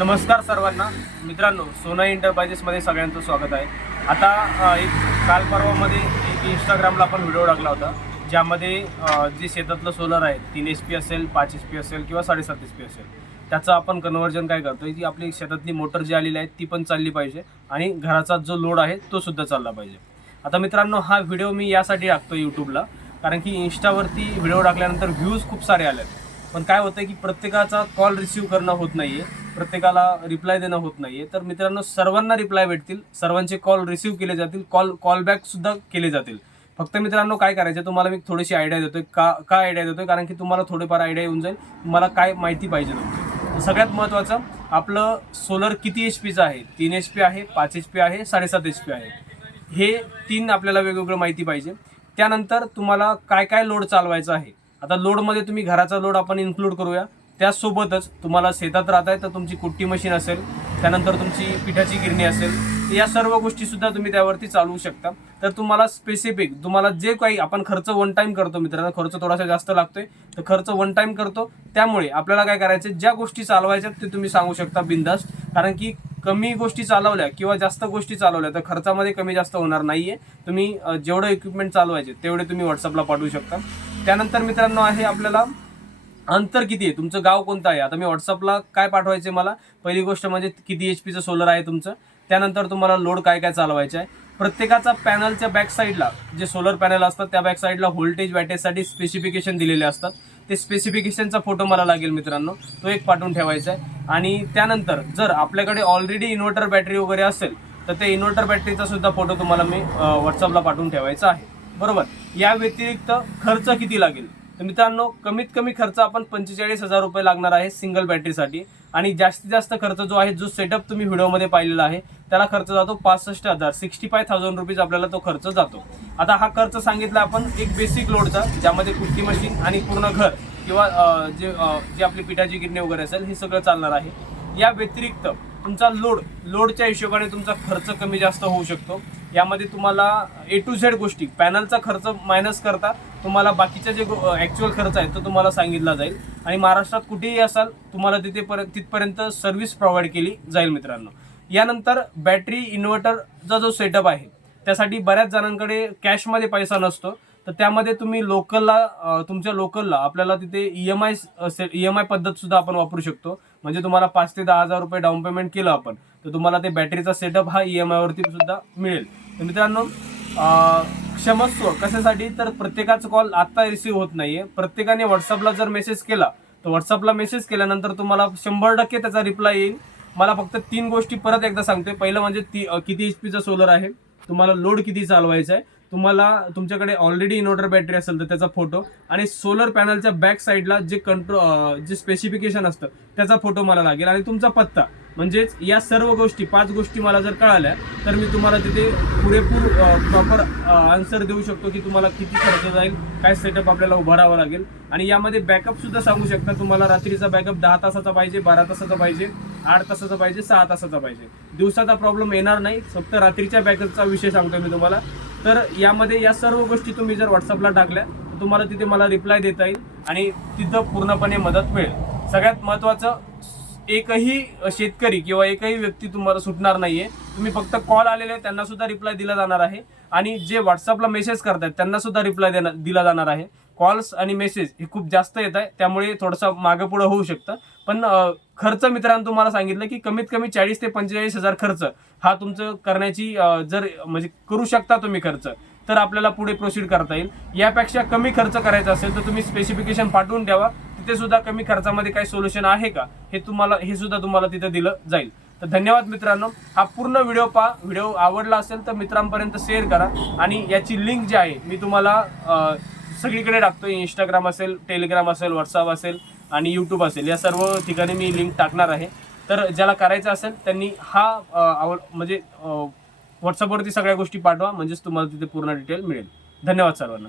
नमस्कार सर्वांना. मित्रांनो सोना इंटरप्राइजेसमध्ये सगळ्यांचं स्वागत आहे. आता एक काल परवामध्ये एक इंस्टाग्रामला आपण व्हिडिओ टाकला होता ज्यामध्ये जे शेतातलं सोलर आहे तीन एच पी असेल पाच एच पी असेल किंवा साडेसात एच पी असेल त्याचं आपण कन्वर्जन काय करतो आहे की आपली शेतातली मोटर जी आलेली आहे ती पण चालली पाहिजे आणि घराचा जो लोड आहे तो सुद्धा चालला पाहिजे. आता मित्रांनो हा व्हिडिओ मी यासाठी टाकतो यूट्यूबला कारण की इन्स्टावरती व्हिडिओ टाकल्यानंतर व्ह्यूज खूप सारे आले आहेत पण काय होतं की प्रत्येकाचा कॉल रिसीव करणं होत नाही आहे प्रत्येकाला रिप्लाय देणं होत नाहीये. तर मित्रांनो सर्वांना रिप्लाय भेटतील. सर्वांचे कॉल रिसीव केले जातील. कॉल कॉलबॅक सुद्धा केले जातील. फक्त मित्रांनो काय करायचं? तुम्हाला मी थोडीशी आयडिया देतोय. का काय आयडिया देतोय? कारण की तुम्हाला थोडेफार आयडिया येऊन जाईल. तुम्हाला काय माहिती पाहिजे तुमची सगळ्यात महत्त्वाचं आपलं सोलर किती एच पीचं आहे? तीन एच पी आहे पाच एच पी आहे साडेसात एच पी आहे. हे तीन आपल्याला वेगवेगळं माहिती पाहिजे. त्यानंतर तुम्हाला काय काय लोड चालवायचा आहे? आता लोडमध्ये तुम्ही घराचा लोड आपण इन्क्लूड करूया. त्याचसोबतच तुम्हाला शेतात राहताय तर तुमची कुट्टी मशीन असेल त्यानंतर तुमची पिठाची गिरणी असेल तर या सर्व गोष्टीसुद्धा तुम्ही त्यावरती चालवू शकता. तर तुम्हाला स्पेसिफिक तुम्हाला जे काही आपण खर्च वन टाईम करतो मित्रांनो खर्च थोडासा जास्त लागतोय तर खर्च वन टाईम करतो. त्यामुळे आपल्याला काय करायचं ज्या गोष्टी चालवायच्या ते तुम्ही सांगू शकता बिंदास्त कारण की कमी गोष्टी चालवल्या किंवा जास्त गोष्टी चालवल्या तर खर्चामध्ये कमी जास्त होणार नाहीये. तुम्ही जेवढं इक्विपमेंट चालवायचे तेवढे तुम्ही व्हॉट्सअपला पाठवू शकता. त्यानंतर मित्रांनो आहे आपल्याला अंतर किती आहे? तुमचं गाव कोणतं आहे? आता मी व्हॉट्सअपला काय पाठवायचे मला? पहिली गोष्ट म्हणजे किती एच पीचं सोलर आहे तुमचं? त्यानंतर तुम्हाला लोड काय काय चालवायचं आहे? प्रत्येकाचा पॅनलच्या बॅक साईडला जे सोलर पॅनल असतात त्या बॅक साईडला व्होल्टेज बॅटेजसाठी स्पेसिफिकेशन दिलेले असतात. ते स्पेसिफिकेशनचा फोटो मला लागेल मित्रांनो. तो एक पाठवून ठेवायचा आहे. आणि त्यानंतर जर आपल्याकडे ऑलरेडी इन्व्हर्टर बॅटरी वगैरे असेल तर ते इन्व्हर्टर बॅटरीचा सुद्धा फोटो तुम्हाला मी व्हॉट्सअपला पाठवून ठेवायचा आहे. बरोबर? या व्यतिरिक्त खर्च किती लागेल? तर मित्रांनो कमीत कमी खर्च आपण पंचेचाळीस हजार रुपये लागणार आहे सिंगल बॅटरीसाठी आणि जास्तीत जास्त खर्च जो आहे जो सेटअप तुम्ही व्हिडिओमध्ये पाहिलेला आहे त्याला खर्च जातो पासष्ट हजार. सिक्स्टी फाय थाउजंड रुपीज आपल्याला तो खर्च जातो. आता हा खर्च सांगितला आपण एक बेसिक लोडचा ज्यामध्ये कुट्टी मशीन आणि पूर्ण घर किंवा जे जे आपली पिठाची गिरणी वगैरे असेल हे सगळं चालणार आहे. या व्यतिरिक्त तुमचा लोड लोडच्या हिशोबाने तुमचा खर्च कमी जास्त होऊ शकतो. यामध्ये तुम्हाला ए टू झेड गोष्टी पॅनलचा खर्च मायनस करता तुम्हाला बाकीचा जे ॲक्च्युअल खर्च आहे तो तुम्हाला सांगितला जाईल. आणि महाराष्ट्रात कुठेही असाल तुम्हाला तिथे पर्यंत तिथपर्यंत सर्व्हिस प्रोव्हाइड केली जाईल मित्रांनो. यानंतर बॅटरी इन्व्हर्टरचा जो सेटअप आहे त्यासाठी बऱ्याच जणांकडे कॅशमध्ये पैसा नसतो. तर त्यामध्ये तुम्ही लोकलला तुमच्या लोकलला आपल्याला तिथे E M I E M I पद्धत सुद्धा आपण वापरू शकतो. म्हणजे तुम्हाला पाच ते दहा हजार रुपये डाऊन पेमेंट केलं आपण तर तुम्हाला ते बॅटरीचा सेटअप हा ई एम आयवरती सुद्धा मिळेल. तर मित्रांनो क्षमस्व कशासाठी? तर प्रत्येकाचा कॉल आत्ता रिसीव्ह होत नाहीये. प्रत्येकाने व्हॉट्सअपला जर मेसेज केला तर व्हॉट्सअपला मेसेज केल्यानंतर तुम्हाला शंभर टक्के त्याचा रिप्लाय येईल. मला फक्त तीन गोष्टी परत एकदा सांगते पहिलं म्हणजे ती किती एच पीचा सोलर आहे तुम्हाला लोड किती चालवायचा आहे तुम्हाला तुमच्याकडे ऑलरेडी इन्व्हर्टर बॅटरी असेल तर त्याचा फोटो आणि सोलर पॅनलच्या बॅक साईडला जे कंट्रो जे स्पेसिफिकेशन असतं त्याचा फोटो मला लागेल. आणि तुमचा पत्ता. म्हणजेच या सर्व गोष्टी पाच गोष्टी मला जर कळाल्या तर मी तुम्हाला तिथे पुरेपूर प्रॉपर आन्सर देऊ शकतो की तुम्हाला किती खर्च जाईल काय सेटअप आपल्याला उभारावं लागेल. आणि यामध्ये बॅकअप सुद्धा सांगू शकता. तुम्हाला रात्रीचा बॅकअप दहा तासाचा पाहिजे बारा तासाचा पाहिजे आठ तासाचा पाहिजे सहा तासाचा पाहिजे. दिवसाचा प्रॉब्लेम येणार नाही. फक्त रात्रीच्या बॅकअपचा विषय सांगतो मी तुम्हाला. तर यामध्ये या सर्व गोष्टी तुम्ही जर व्हॉट्सअपला टाकल्या तर तुम्हाला तिथे मला रिप्लाय देता येईल आणि तिथं पूर्णपणे मदत मिळेल. सगळ्यात महत्त्वाचं एकही शेतकरी किंवा एकही व्यक्ती तुम्हाला सुटणार नाहीये. तुम्ही फक्त कॉल आलेले त्यांना सुद्धा रिप्लाय दिला जाणार आहे. आणि जे व्हॉट्सअपला मेसेज करतात त्यांना सुद्धा रिप्लाय देणार दिला जाणार आहे. कॉल्स आणि मेसेज हे खूप जास्त येत आहे. त्यामुळे थोडंसं मागं पुढं होऊ शकतं. पण खर्च मित्रांनो तुम्हाला सांगितलं की कमीत कमी चाळीस ते पंचेचाळीस हजार खर्च हा तुमचं करण्याची जर म्हणजे करू शकता तुम्ही खर्च तर आपल्याला पुढे प्रोसीड करता येईल. यापेक्षा कमी खर्च करायचा असेल तर तुम्ही स्पेसिफिकेशन पाठवून ठेवा तिथे सुद्धा कमी खर्चामध्ये काही सोल्युशन आहे का? हे तुम्हाला हे सुद्धा तुम्हाला तिथे दिलं जाईल. तर धन्यवाद मित्रांनो. हा पूर्ण व्हिडिओ पहा. व्हिडिओ आवडला असेल तर मित्रांपर्यंत शेअर करा. आणि याची लिंक जी आहे मी तुम्हाला सगळीकडे टाकतो इंस्टाग्राम असेल टेलिग्राम असेल व्हॉट्सअप असेल आणि यूट्यूब असेल. या सर्व ठिकाणी मी लिंक टाकणार आहे. तर ज्याला करायचं असेल त्यांनी हा आवड म्हणजे व्हॉट्सअपवरती सगळ्या गोष्टी पाठवा. म्हणजेच तुम्हाला तिथे पूर्ण डिटेल मिळेल. धन्यवाद सर्वांना.